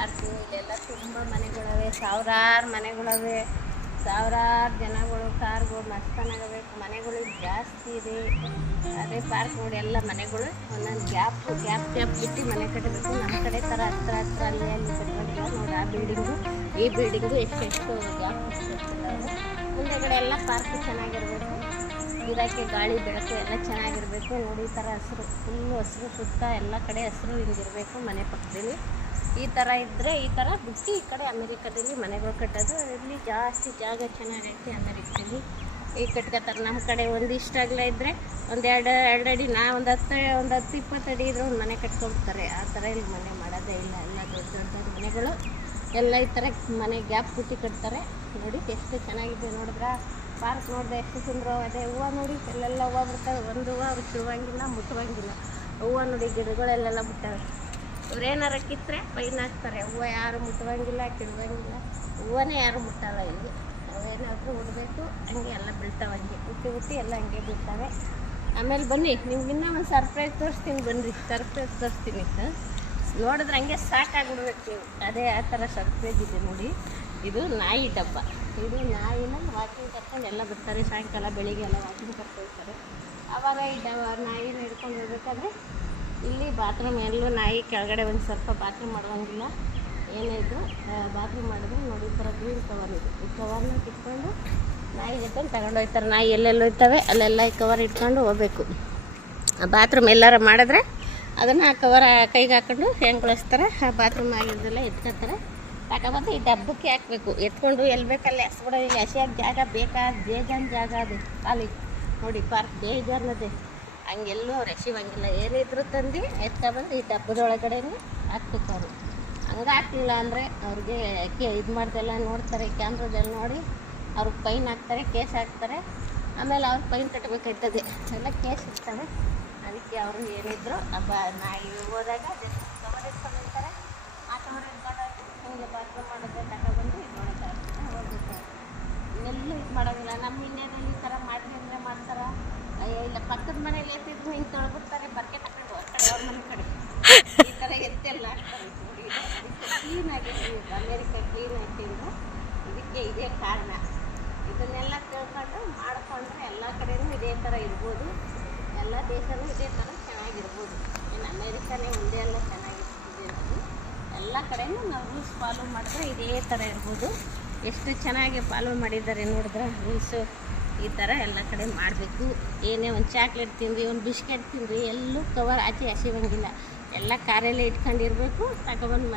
Park. ಇಲ್ಲೆಲ್ಲ ತುಂಬ ಮನೆಗಳವೆ, ಸಾವಿರಾರು ಮನೆಗಳವೆ, ಸಾವಿರಾರು ಜನಗಳು, ಕಾರ್ಗಳು ಮಸ್ತಾನಾಗವೆ. ಮನೆಗಳು ಜಾಸ್ತಿ ಇದೆ. ಅದೇ ಪಾರ್ಕ್ ನೋಡಿ, ಎಲ್ಲ ಮನೆಗಳು ಒಂದೊಂದು ಗ್ಯಾಪ್ ಬಿಟ್ಟು ಮನೆ ಕಟ್ಟಬೇಕು. ನಮ್ಮ ಕಡೆ ಥರ ಹತ್ರ ಅಲ್ಲಿ ಕಟ್ಕೊಂಡಿಲ್ಲ ನೋಡಿ. ಆ ಬಿಲ್ಡಿಂಗು ಈ ಬಿಲ್ಡಿಂಗು ಎಷ್ಟೆಷ್ಟು ಗ್ಯಾಪ್ ಇಟ್ಟಿರ್ತಾರೆ. ಮುಂದೆಗಡೆ ಎಲ್ಲ ಪಾರ್ಕ್ ಚೆನ್ನಾಗಿರಬೇಕು, ಗಿಡಕ್ಕೆ ಗಾಳಿ ಬೆಳಕು ಎಲ್ಲ ಚೆನ್ನಾಗಿರಬೇಕು. ನೋಡಿ ಈ ಥರ ಹಸಿರು, ಫುಲ್ಲು ಹಸಿರು, ಸುತ್ತ ಎಲ್ಲ ಕಡೆ ಹಸಿರು ಹಿಂಗಿರಬೇಕು ಮನೆ ಪಕ್ಕದಲ್ಲಿ. ಈ ಥರ ಇದ್ದರೆ ಈ ಥರ ಬಿಟ್ಟು ಈ ಕಡೆ ಅಮೇರಿಕಾದಲ್ಲಿ ಮನೆಗಳು ಕಟ್ಟೋದು. ಇಲ್ಲಿ ಜಾಸ್ತಿ ಜಾಗ ಚೆನ್ನಾಗೈತೆ ಅಮೇರಿಕಾದಲ್ಲಿ. ಈಗ ಕಟ್ಕೋತಾರೆ. ನಮ್ಮ ಕಡೆ ಒಂದಿಷ್ಟಾಗಲೇ ಇದ್ದರೆ ಎರಡು ಅಡಿ, ಒಂದು 10-20 ಅಡಿ ಇದ್ರೆ ಒಂದು ಮನೆ ಕಟ್ಕೊಬಿಡ್ತಾರೆ. ಆ ಥರ ಇಲ್ಲಿ ಮನೆ ಮಾಡೋದೇ ಇಲ್ಲ. ಎಲ್ಲ ದೊಡ್ಡ ಮನೆಗಳು ಎಲ್ಲ ಈ ಥರ ಮನೆ ಗ್ಯಾಪ್ ಬಿಟ್ಟು ಕಟ್ತಾರೆ. ನೋಡಿ ಎಷ್ಟು ಚೆನ್ನಾಗಿದೆ. ನೋಡಿದ್ರೆ ಪಾರ್ಕ್ ನೋಡಿದೆ ಎಷ್ಟು ಸುಂದರವಾಗಿದೆ. ಹೂವು ನೋಡಿ, ಅಲ್ಲೆಲ್ಲ ಹೂವು ಬಿಡ್ತವೆ. ಒಂದು ಹೂವು ಅವ್ರು ಕಿಳುವಂಗಿಲ್ಲ, ಮುಟ್ಟುವಂಗಿಲ್ಲ. ಹೂವು ನೋಡಿ, ಗಿಡಗಳೆಲ್ಲ ಬಿಟ್ಟವೆ. ಇವ್ರೇನಾರ ಕಿತ್ತರೆ ಪೈನ್ ಹಾಕ್ತಾರೆ. ಹೂವು ಯಾರು ಮುಟ್ಟುವಂಗಿಲ್ಲ, ಕಿಳುವಂಗಿಲ್ಲ. ಹೂವನೇ ಯಾರು ಮುಟ್ಟಲ್ಲ ಇಲ್ಲಿ. ಅವೇನಾದರೂ ಉಡಬೇಕು, ಹಂಗೆ ಎಲ್ಲ ಬೀಳ್ತಾವೆ. ಹಂಗೆ ಹುಟ್ಟಿ ಎಲ್ಲ ಹಂಗೆ ಬೀಳ್ತವೆ. ಆಮೇಲೆ ಬನ್ನಿ, ನಿಮ್ಗೆ ಇನ್ನೂ ಒಂದು ಸರ್ಪ್ರೈಸ್ ತೋರಿಸ್ತೀನಿ. ಬನ್ನಿರಿ, ಸರ್ಪ್ರೈಸ್ ತೋರಿಸ್ತೀನಿ. ನೋಡಿದ್ರೆ ಹಂಗೆ ಸಾಕಾಗ್ಬಿಡ್ಬೇಕು ನೀವು. ಅದೇ ಆ ಥರ ಸರ್ಪ್ರೈಸ್ ಇದೆ ನೋಡಿ. ಇದು ನಾಯಿ ಡಬ್ಬ. ಇದು ನಾಯಿನ ವಾಕಿಂಗ್ ಕರ್ಕೊಂಡು ಎಲ್ಲ ಬಿಡ್ತಾರೆ. ಸಾಯಂಕಾಲ ಬೆಳಿಗ್ಗೆ ಎಲ್ಲ ವಾಕಿಂಗ್ ಕರ್ಕೊಳ್ತಾರೆ. ಆವಾಗ ಈ ನಾಯಿನ ಹಿಡ್ಕೊಂಡು ಹೋಗ್ಬೇಕಾದ್ರೆ ಇಲ್ಲಿ ಬಾತ್ರೂಮ್ ಎಲ್ಲೂ ನಾಯಿ ಕೆಳಗಡೆ ಒಂದು ಸ್ವಲ್ಪ ಬಾತ್ರೂಮ್ ಮಾಡುವಂಗಿಲ್ಲ. ಏನೇ ಇದ್ದರೂ ಬಾತ್ರೂಮ್ ಮಾಡಿದ್ರೆ ನೋಡಿ ಈ ಥರ ಗ್ರೀನ್ ಕವರ್ ಇದೆ. ಈ ಕವರ್ನ ಕಿತ್ಕೊಂಡು ನಾಯಿ ಜೊತೆ ತಗೊಂಡು ಹೋಗ್ತಾರೆ. ನಾಯಿ ಎಲ್ಲೆಲ್ಲೋ ಇರ್ತವೆ ಅಲ್ಲೆಲ್ಲ ಈ ಕವರ್ ಇಟ್ಕೊಂಡು ಹೋಗ್ಬೇಕು. ಬಾತ್ರೂಮ್ ಎಲ್ಲಾರ ಮಾಡಿದ್ರೆ ಅದನ್ನು ಆ ಕವರ್ ಕೈಗೆ ಹಾಕ್ಕೊಂಡು ಹೆಂಗೆ ಕಳಿಸ್ತಾರೆ. ಆ ಬಾತ್ರೂಮ್ ಆಗಿದ್ದೆಲ್ಲ ಎತ್ಕೊತಾರೆ. ತಗೊಬಂದು ಈ ಡಬ್ಬಕ್ಕೆ ಹಾಕಬೇಕು. ಎತ್ಕೊಂಡು ಎಲ್ಲಿ ಬೇಕಲ್ಲಿ ಹಸ್ಬಿಡೋ. ಇಲ್ಲಿ ಹಸಿಯಾಗಿ ಜಾಗ ಬೇಕಾದ ಬೇಜಾನ್ ಜಾಗ ಅದು ಖಾಲಿ ನೋಡಿ. ಪಾರ್ಕ್ ಬೇಜಾನದೆ. ಹಂಗೆಲ್ಲೂ ಅವ್ರು ಎಸಿವಂಗಿಲ್ಲ. ಏನಿದ್ರು ತಂದು ಎತ್ಕೊಬಂದು ಈ ಡಬ್ಬದೊಳಗಡೆ ಹಾಕ್ಬೇಕು. ಅವರು ಹಂಗೆ ಹಾಕಲಿಲ್ಲ ಅಂದರೆ ಅವ್ರಿಗೆ ಇದು ಮಾಡ್ದೆಲ್ಲ ನೋಡ್ತಾರೆ. ಕ್ಯಾಮ್ರದಲ್ಲಿ ನೋಡಿ ಅವ್ರಿಗೆ ಫೈನ್ ಹಾಕ್ತಾರೆ, ಕೇಸ್ ಹಾಕ್ತಾರೆ. ಆಮೇಲೆ ಅವ್ರು ಫೈನ್ ಕಟ್ಟಬೇಕಾಯ್ತದೆ. ಎಲ್ಲ ಕೇಸ್ ಇರ್ತಾರೆ. ಅದಕ್ಕೆ ಅವರು ಏನಿದ್ರು ನಾಯಿ ಹೋದಾಗ ಜಸ್ಟ್ ಕವರ್ ಇಟ್ಕೊಂಡಿರ್ತಾರೆ. ಆ ಕವರ್ ಇಟ್ಕೊಂಡು ಹಿಂಗೆ ಬಾತ್ರೂಮ್ ಮಾಡೋದು ತಗೊಬಂದು ಇದು ಮಾಡ್ತಾ ಇರ್ತಾರೆ. ಹೋಗ್ಬಿಡ್ತಾರೆ. ಇನ್ನೆಲ್ಲೂ ಇದು ಮಾಡೋದಿಲ್ಲ. ನಮ್ಮ ಇಂಡಿಯಾದಲ್ಲಿ ಈ ಥರ ಮಾಡಿರಿ ಅಂದರೆ ಮಾಡ್ತಾರೆ. ಅಯ್ಯೋ ಇಲ್ಲ, ಪಕ್ಕದ ಮನೇಲಿ ಎತ್ತಿದ್ರು ಹಿಂಗೆ ತೊಳ್ಬಿಡ್ತಾರೆ. ಬರ್ಕೆ ತಗೊಂಡು ಆ ಕಡೆ ಅವ್ರ ಮನೆ ಕಡೆ ಈ ಥರ ಎತ್ತೆಲ್ಲ ಹಾಕ್ತಾರೆ. ನೋಡಿ, ಕ್ಲೀನಾಗಿದೆ. ಅಮೇರಿಕಾ ಕ್ಲೀನ್ ಐತಿ ಅಂದರೆ ಇದಕ್ಕೆ ಇದೇ ಕಾರಣ. ಇದನ್ನೆಲ್ಲ ತಿಳ್ಕೊಂಡು ಮಾಡಿಕೊಂಡ್ರೆ ಎಲ್ಲ ಕಡೆಯೂ ಇದೇ ಥರ ಇರ್ಬೋದು. ಎಲ್ಲ ದೇಶನೂ ಇದೇ ಥರ ಚೆನ್ನಾಗಿರ್ಬೋದು. ಏನು ಅಮೇರಿಕಾನೇ ಒಂದೇ ಎಲ್ಲ ಚೆನ್ನಾಗಿರ್ತಿದೆ. ಎಲ್ಲ ಕಡೆಯೂ ನಾವು ರೂಲ್ಸ್ ಫಾಲೋ ಮಾಡಿದ್ರೆ ಇದೇ ಥರ ಇರ್ಬೋದು. ಎಷ್ಟು ಚೆನ್ನಾಗಿ ಫಾಲೋ ಮಾಡಿದ್ದಾರೆ ನೋಡಿದ್ರೆ ರೂಲ್ಸು. ಈ ಥರ ಎಲ್ಲ ಕಡೆ ಮಾಡಬೇಕು. ಏನೇ ಒಂದು ಚಾಕ್ಲೇಟ್ ತಿಂದ್ರಿ, ಒಂದು ಬಿಸ್ಕೆಟ್ ತಿಂದ್ರಿ, ಎಲ್ಲೂ ಕವರ್ ಆಚೆ ಎಸಿವಂಗಿಲ್ಲ. ಎಲ್ಲ ಕಾರಲ್ಲೇ ಇಟ್ಕೊಂಡಿರ್ಬೇಕು. ತಗೊಬಂದು